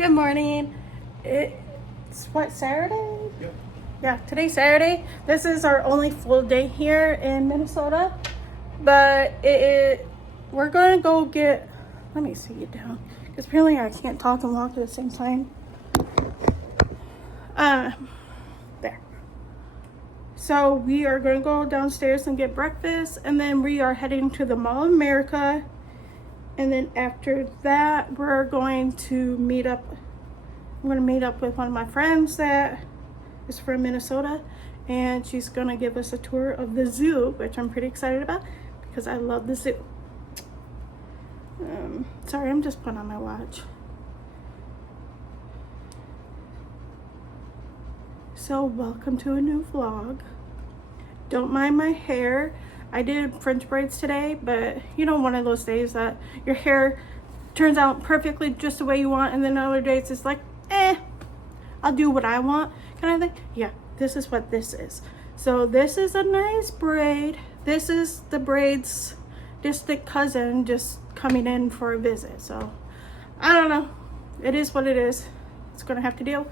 Good morning. It's what, Saturday? Yep. Yeah, today's Saturday. This is our only full day here in Minnesota. But we're going to go get, let me see it down. Because apparently I can't talk and walk at the same time. There. So we are going to go downstairs and get breakfast. And then we are heading to the Mall of America. And then after that, we're going to meet up. I'm going to meet up with one of my friends that is from Minnesota. And she's going to give us a tour of the zoo, which I'm pretty excited about because I love the zoo. Sorry, I'm just putting on my watch. So welcome to a new vlog. Don't mind my hair. I did French braids today, but you know, one of those days that your hair turns out perfectly just the way you want, and then other days it's like, I'll do what I want kind of thing. Yeah, this is what this is. So this is a nice braid. This is the braid's distant cousin just coming in for a visit. So I don't know. It is what it is. It's gonna have to deal.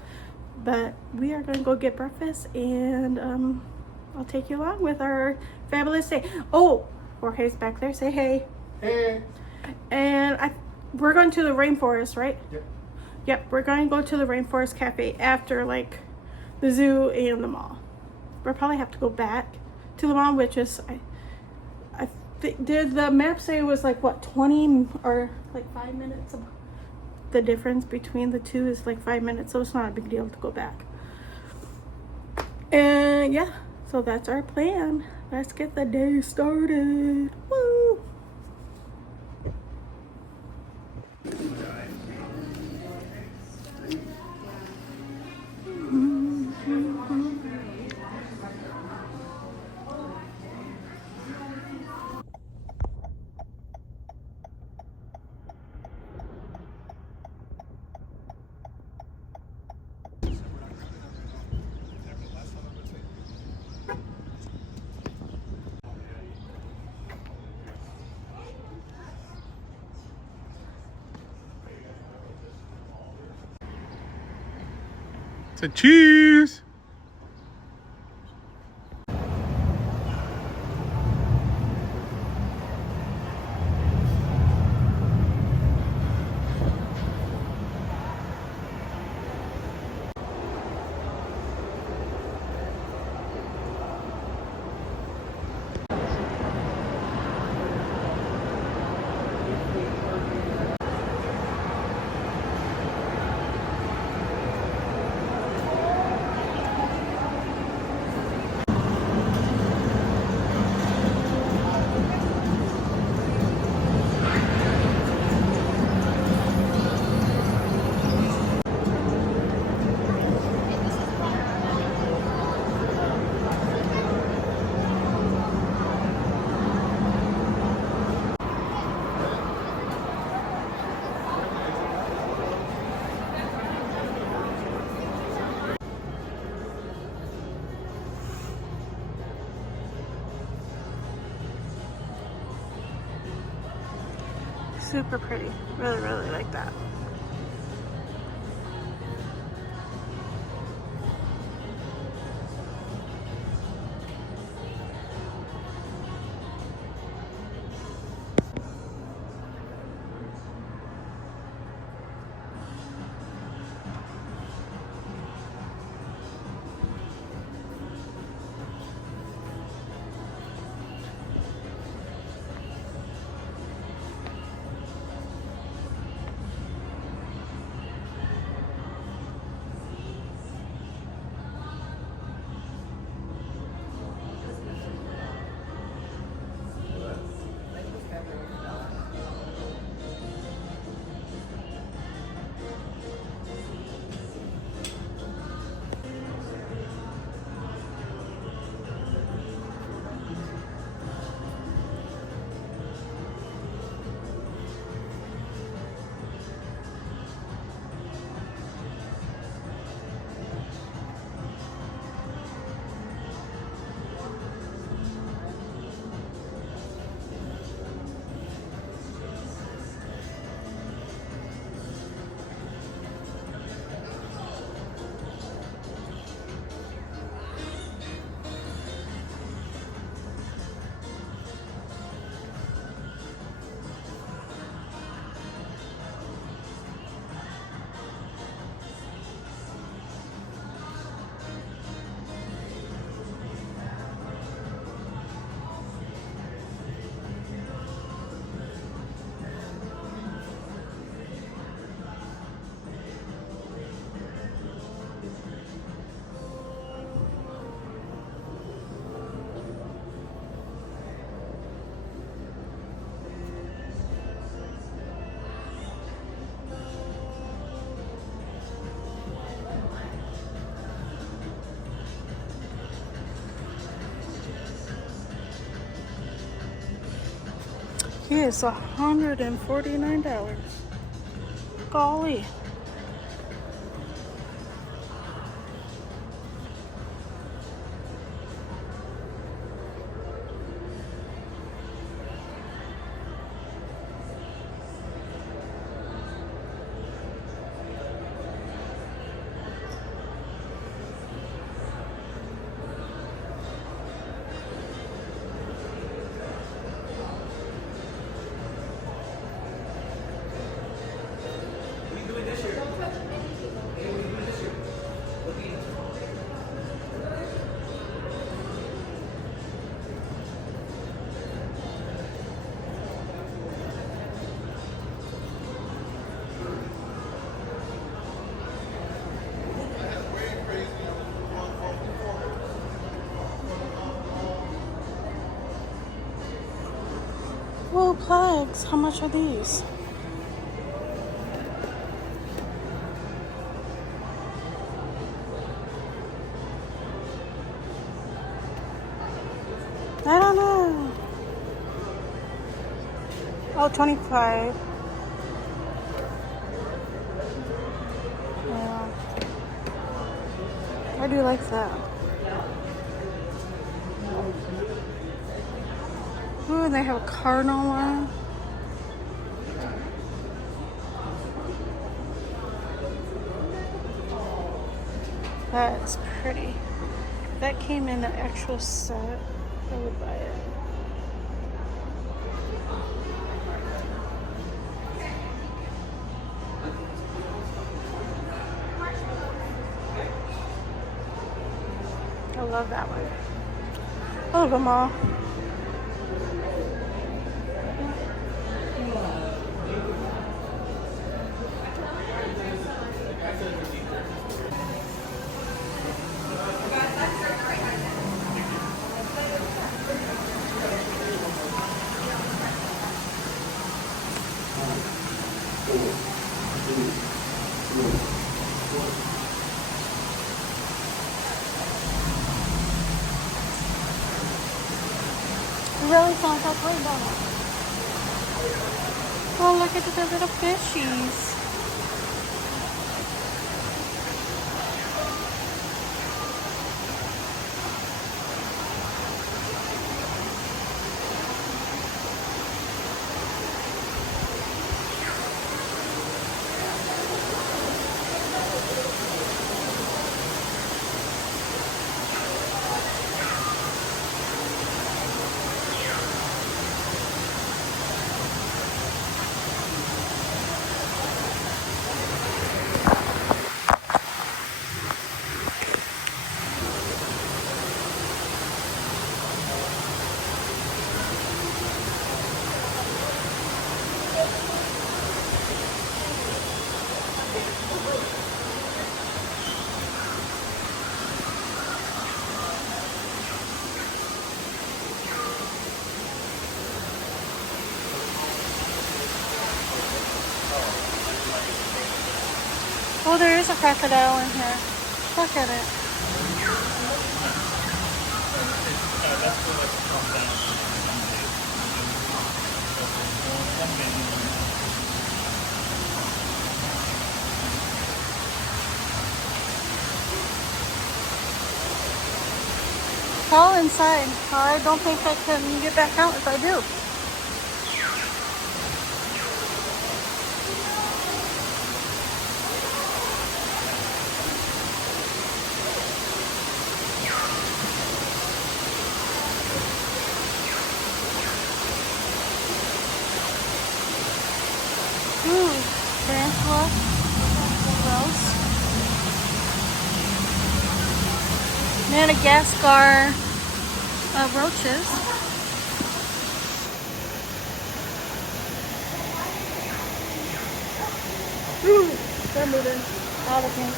But we are gonna go get breakfast, and I'll take you along with our fabulous day. Oh, Jorge's back there. Say hey. Hey. And we're going to the Rainforest, right? Yep. Yep, we're going to go to the Rainforest Cafe after like the zoo and the mall. We'll probably have to go back to the mall, which is did the map say it was like what, 20 or like 5 minutes? The difference between the two is like 5 minutes, so it's not a big deal to go back. And yeah, so that's our plan. Let's get the day started. Woo! So cheese. Super pretty. Really, really like that. He is $149. Golly. Whoa, plagues. How much are these? I don't know. Oh, 25. Yeah. I do like that. Ooh, and they have a cardinal one. That's pretty. If that came in an actual set, I would buy it. I love that one. I love them all. It really sounds like rain, don't it? Oh, look at the little fishies. Oh, there is a crocodile in here. Look at it. It's all inside. I don't think I can get back out if I do. Ooh, tarantula. Gross. Madagascar roaches. Ooh, they're moving out of here.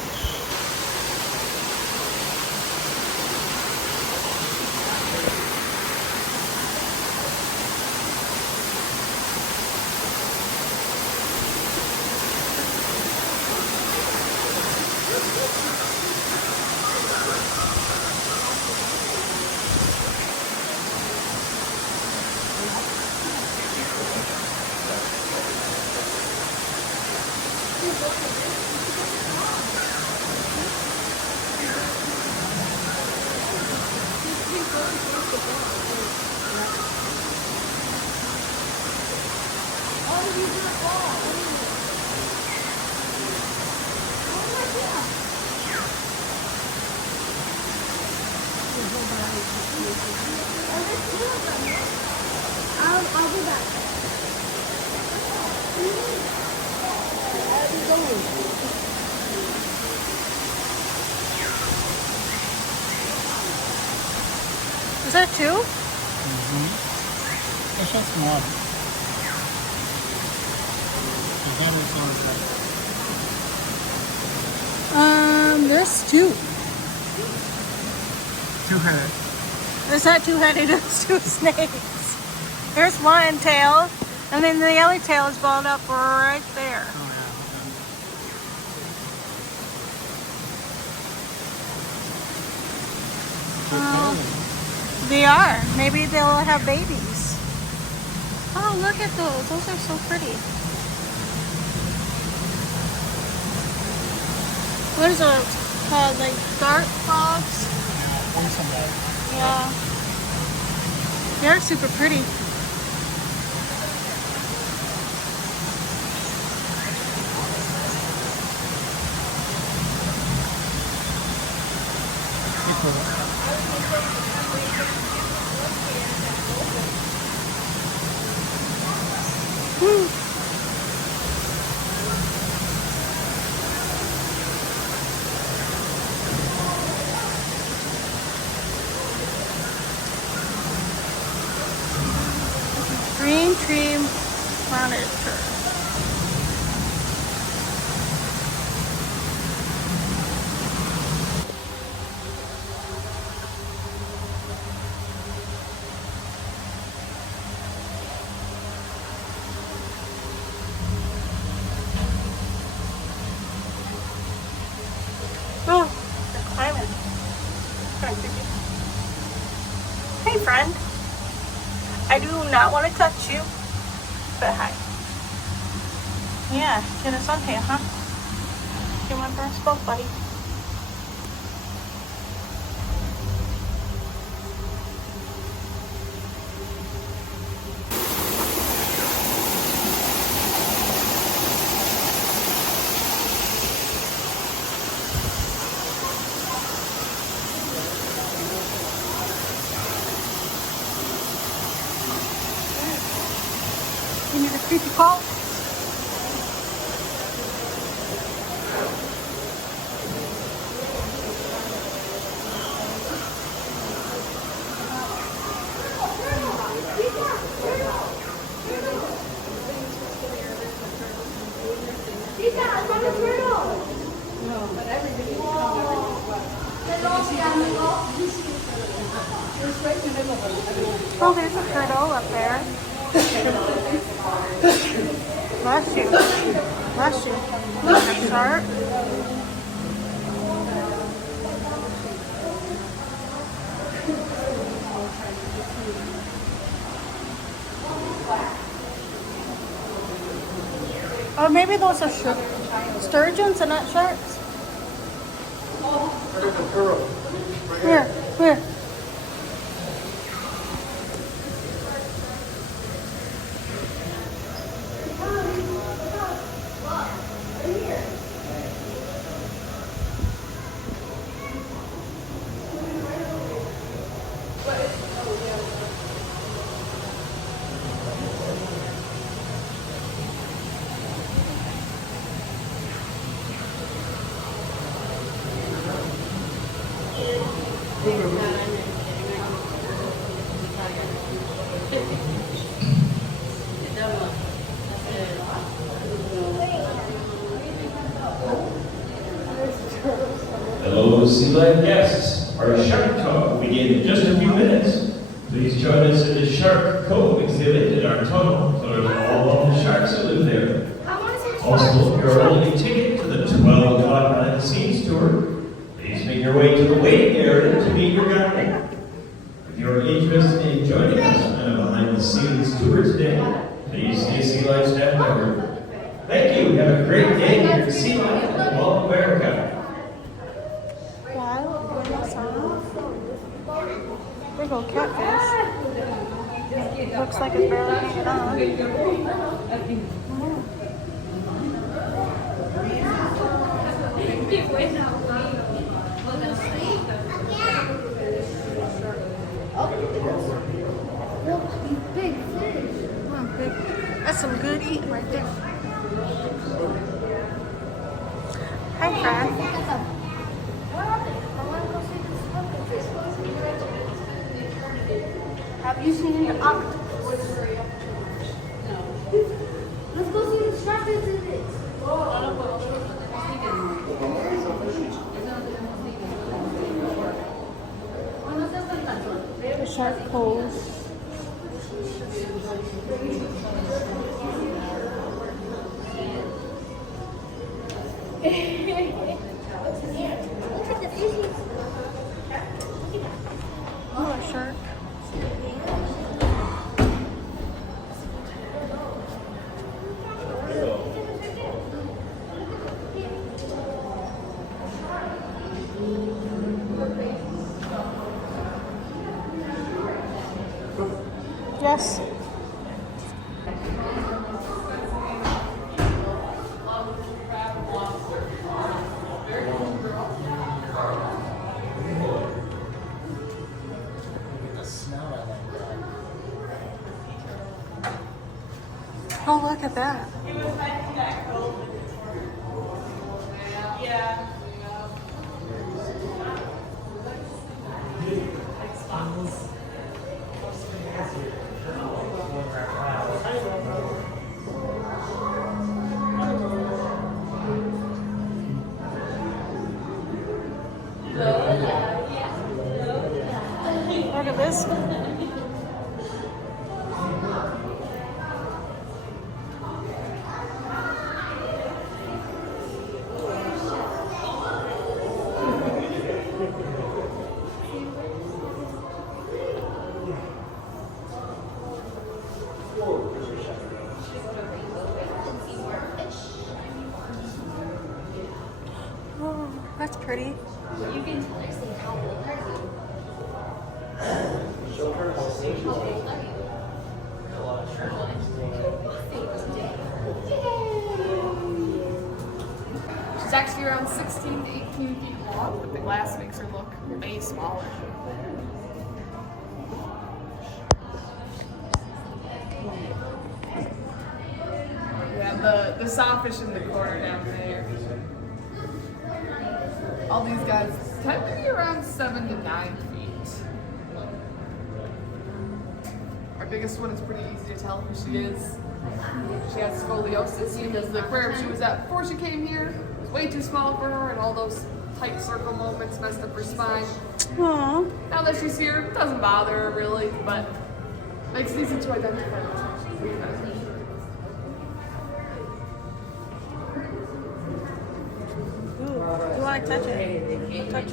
I'll be back. Is that two? It's just one. The head is on There's two. two-headed. Is that two-headed? It's two snakes. There's one tail, and then the other tail is balled up right there. Oh, yeah. They are. Maybe they'll have babies. Oh, look at those. Those are so pretty. What is those called? Like dark frogs? Yeah. They're super pretty. Green tree monitor. Oh, they're climbing. Kind of creepy. Hey, friend. I do not want to touch you, but hi. Yeah, get a suntan, huh? You want for a spoke, buddy? You need a creepy call? Oh, there's a turtle up there. Bless you. Bless you. Look, a shark. Oh, maybe those are sturgeons and not sharks. Here, here. Hello, Sea Life guests. Our Shark Talk will begin in just a few minutes. Please join us in the Shark Cove exhibit in our tunnel to learn all about the sharks that live there. Also, if you're holding a ticket to the 12 o'clock behind the scenes tour, please make your way to the waiting area to meet your guide. If you're interested in joining us on a behind the scenes tour today, please see a Sea Life staff member. Thank you. Have a great day here at Sea Life in Gulf America. Wow, big old catfish. Looks like it's barely hanging on. Big fish. That's some good eating right there. Hi, Fran. Have you seen an octopus? No. Let's go see the sharks in this. The shark pose. Look at the fishes. Oh, a shark. Yes. Oh, look at that. Look at this. Oh, that's pretty. You can tell her, say, how old are you? How old are you? She's actually around 16 to 18 feet long, but the glass makes her look way smaller. Yeah, the sawfish in the corner down there. All these guys tend to be around 7 to 9 feet. Our biggest one is pretty easy to tell who she is. She has scoliosis because the aquarium she was at before she came here was way too small for her, and all those tight circle movements messed up her spine. Aww. Now that she's here, it doesn't bother her really, but makes it easy to identify. Ooh, do you want to touch it? Touch it.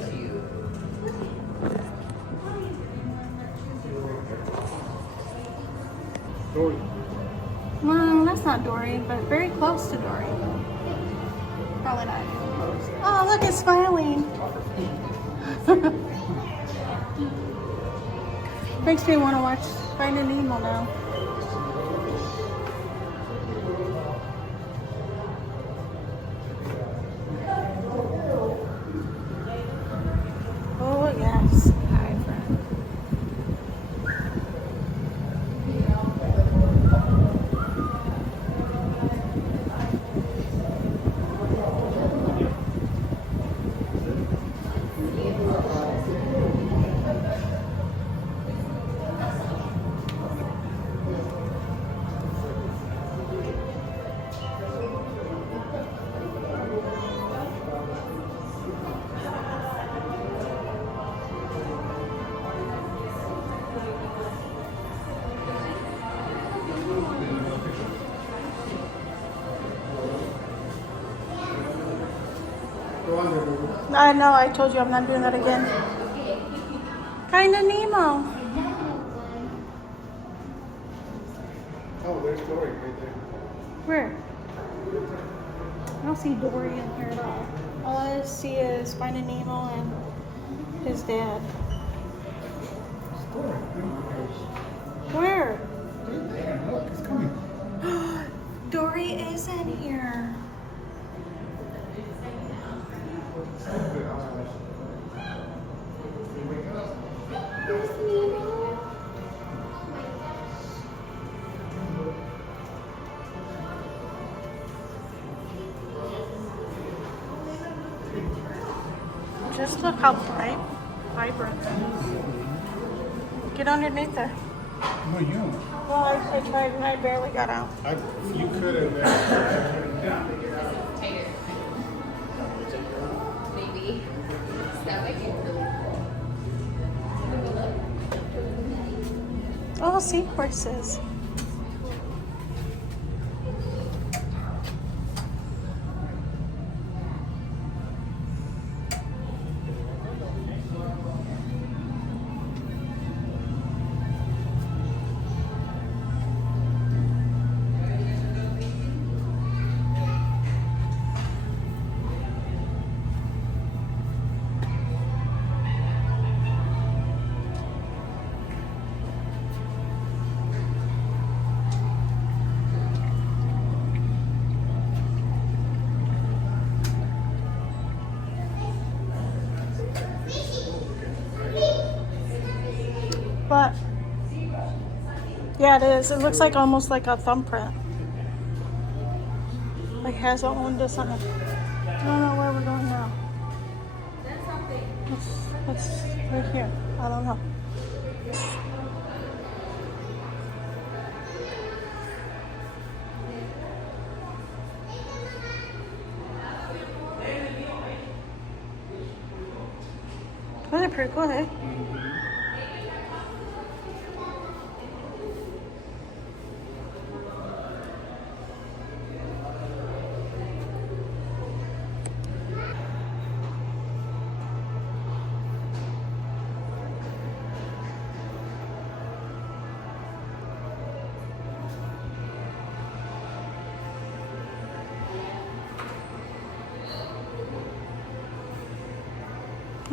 Dory. No, that's not Dory, but very close to Dory. Probably not. Oh, look, it's smiling. Makes me want to watch Finding Nemo now. Oh, yes. Hi, friend. I know, I told you I'm not doing that again. Finding Nemo. Oh, there's Dory right there. Where? I don't see Dory in here at all. All I see is Finding Nemo and his dad. Where? Look, it's coming. Dory is in here. There's Nemo. Just look how vibrant. Get underneath there. No, you. Well, I tried and I barely got out. You could have. Maybe. That might be really cool. Oh, seahorses. But yeah, it is. It looks like almost like a thumbprint. Like has its own design. I don't know where we're going now. It's right here. I don't know. Oh, they're pretty cool, eh?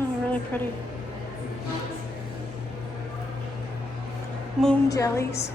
Oh, really pretty. Moon jellies.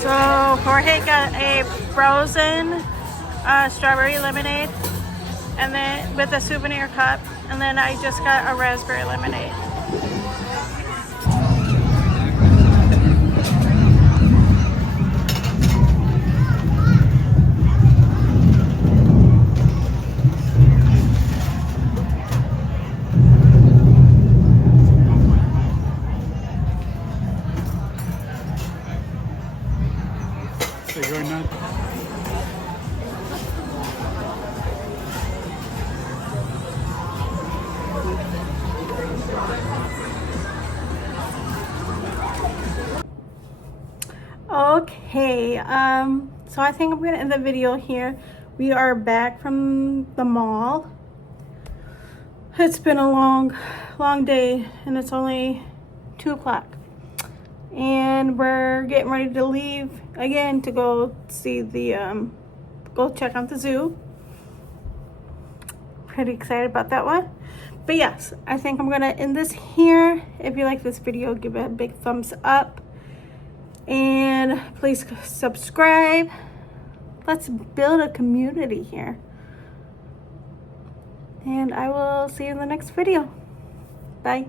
So Jorge got a frozen strawberry lemonade, and then with a souvenir cup, and then I just got a raspberry lemonade. Hey, so I think I'm gonna end the video here. We are back from the mall. It's been a long day, and it's only 2 o'clock. And we're getting ready to leave again to go see the, go check out the zoo. Pretty excited about that one. But yes, I think I'm gonna end this here. If you like this video, give it a big thumbs up. And please subscribe. Let's build a community here. And I will see you in the next video. Bye.